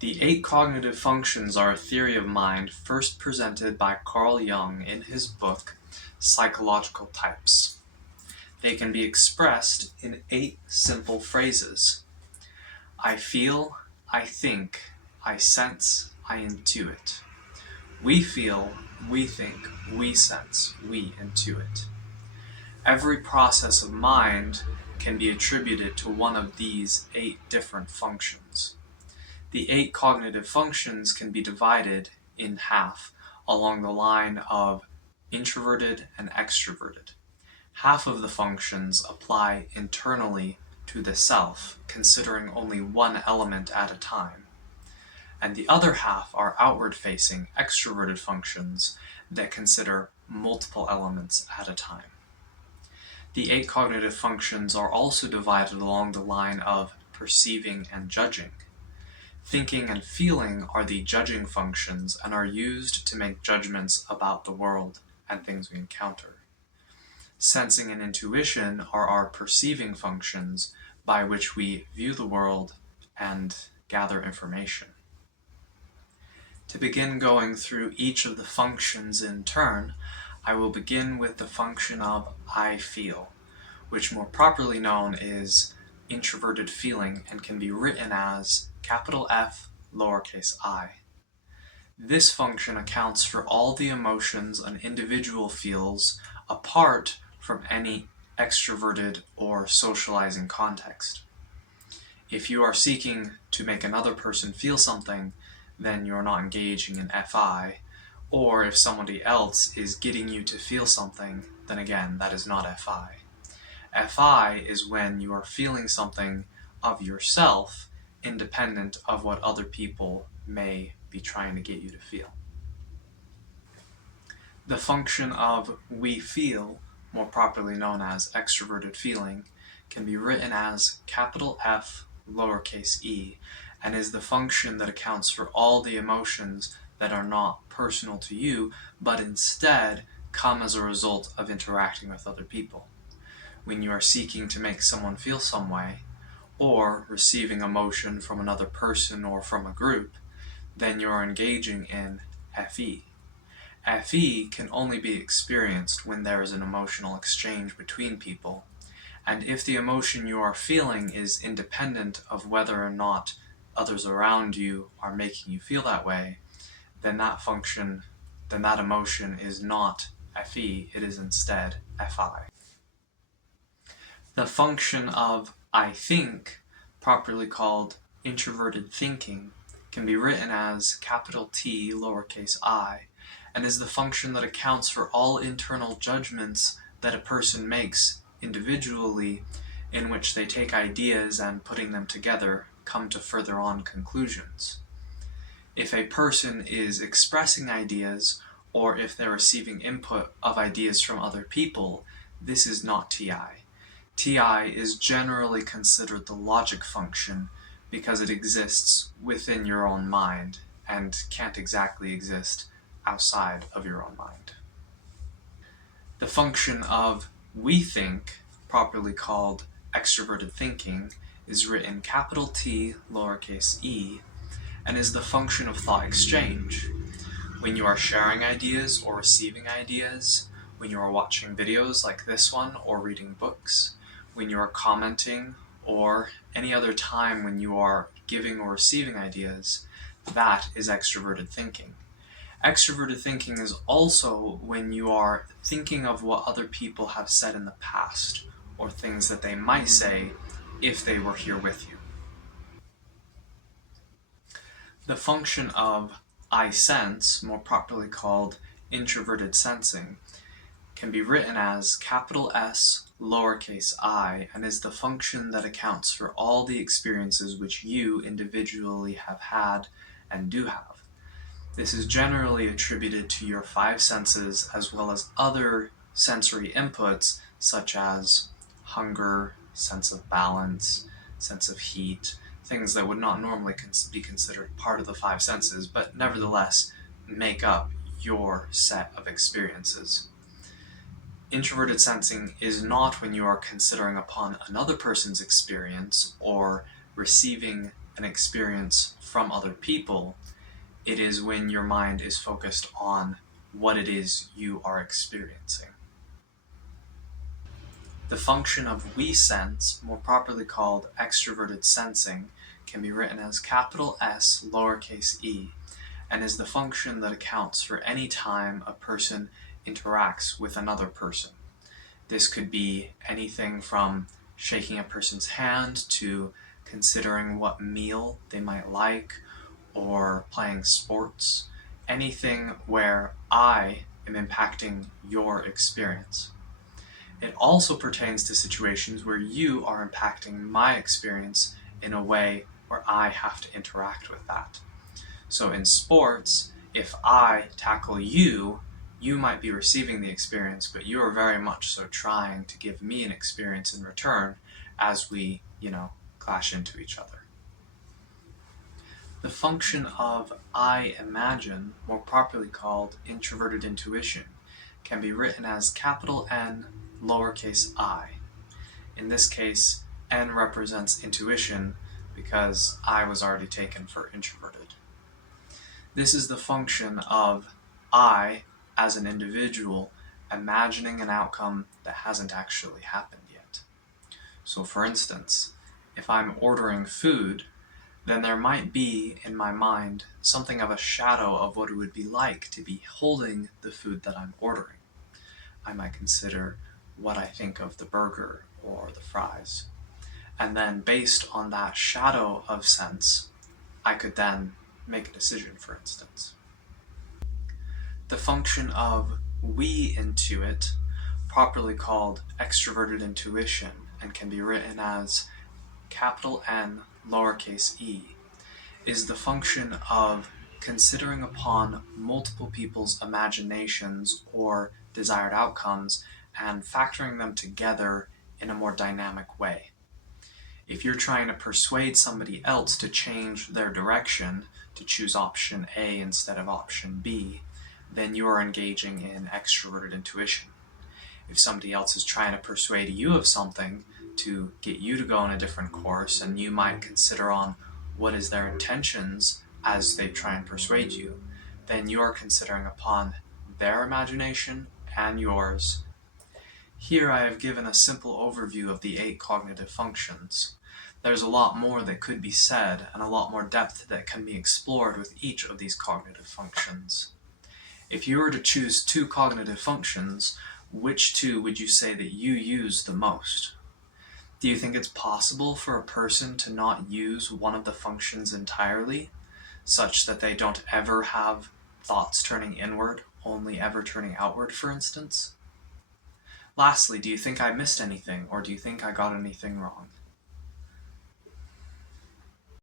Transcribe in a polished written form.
The 8 cognitive functions are a theory of mind first presented by Carl Jung in his book, Psychological Types. They can be expressed in 8 simple phrases. I feel, I think, I sense, I intuit. We feel, we think, we sense, we intuit. Every process of mind can be attributed to one of these 8 different functions. The 8 cognitive functions can be divided in half along the line of introverted and extroverted. Half of the functions apply internally to the self, considering only one element at a time. And the other half are outward-facing, extroverted functions that consider multiple elements at a time. The 8 cognitive functions are also divided along the line of perceiving and judging. Thinking and feeling are the judging functions and are used to make judgments about the world and things we encounter. Sensing and intuition are our perceiving functions by which we view the world and gather information. To begin going through each of the functions in turn, I will begin with the function of I feel, which more properly known is Introverted Feeling and can be written as capital F, lowercase I. This function accounts for all the emotions an individual feels apart from any extroverted or socializing context. If you are seeking to make another person feel something, then you're not engaging in FI, or if somebody else is getting you to feel something, then again, that is not FI. FI is when you are feeling something of yourself independent of what other people may be trying to get you to feel. The function of we feel, more properly known as extroverted feeling, can be written as capital F, lowercase e, and is the function that accounts for all the emotions that are not personal to you, but instead come as a result of interacting with other people. When you are seeking to make someone feel some way, or receiving emotion from another person or from a group, then you are engaging in FE. FE can only be experienced when there is an emotional exchange between people, and if the emotion you are feeling is independent of whether or not others around you are making you feel that way, then that emotion is not FE, it is instead FI. The function of I think, properly called Introverted Thinking, can be written as capital T, lowercase I, and is the function that accounts for all internal judgments that a person makes individually, in which they take ideas and, putting them together, come to further on conclusions. If a person is expressing ideas, or if they're receiving input of ideas from other people, this is not TI. TI is generally considered the logic function because it exists within your own mind and can't exactly exist outside of your own mind. The function of we think, properly called extroverted thinking, is written capital T, lowercase e, and is the function of thought exchange. When you are sharing ideas or receiving ideas, when you are watching videos like this one or reading books, when you are commenting, or any other time when you are giving or receiving ideas, that is extroverted thinking. Extroverted thinking is also when you are thinking of what other people have said in the past, or things that they might say if they were here with you. The function of I sense, more properly called Introverted Sensing, can be written as capital S, lowercase I, and is the function that accounts for all the experiences which you individually have had and do have. This is generally attributed to your 5 senses as well as other sensory inputs such as hunger, sense of balance, sense of heat, things that would not normally be considered part of the 5 senses, but nevertheless make up your set of experiences. Introverted sensing is not when you are considering upon another person's experience or receiving an experience from other people, it is when your mind is focused on what it is you are experiencing. The function of we sense, more properly called extraverted sensing, can be written as capital S lowercase e, and is the function that accounts for any time a person interacts with another person. This could be anything from shaking a person's hand to considering what meal they might like, or playing sports, anything where I am impacting your experience. It also pertains to situations where you are impacting my experience in a way where I have to interact with that. So in sports, if I tackle you, you might be receiving the experience, but you are very much so trying to give me an experience in return as we, clash into each other. The function of I imagine, more properly called Introverted Intuition, can be written as capital N lowercase I. In this case, N represents intuition because I was already taken for introverted. This is the function of I, as an individual, imagining an outcome that hasn't actually happened yet. So for instance, if I'm ordering food, then there might be, in my mind, something of a shadow of what it would be like to be holding the food that I'm ordering. I might consider what I think of the burger or the fries. And then based on that shadow of sense, I could then make a decision, for instance. The function of we intuit, properly called extraverted intuition, and can be written as capital N lowercase e, is the function of considering upon multiple people's imaginations or desired outcomes and factoring them together in a more dynamic way. If you're trying to persuade somebody else to change their direction, to choose option A instead of option B, then you are engaging in extroverted intuition. If somebody else is trying to persuade you of something to get you to go in a different course, and you might consider on what is their intentions as they try and persuade you, then you are considering upon their imagination and yours. Here I have given a simple overview of the 8 cognitive functions. There's a lot more that could be said, and a lot more depth that can be explored with each of these cognitive functions. If you were to choose 2 cognitive functions, which 2 would you say that you use the most? Do you think it's possible for a person to not use one of the functions entirely, such that they don't ever have thoughts turning inward, only ever turning outward, for instance? Lastly, do you think I missed anything, or do you think I got anything wrong?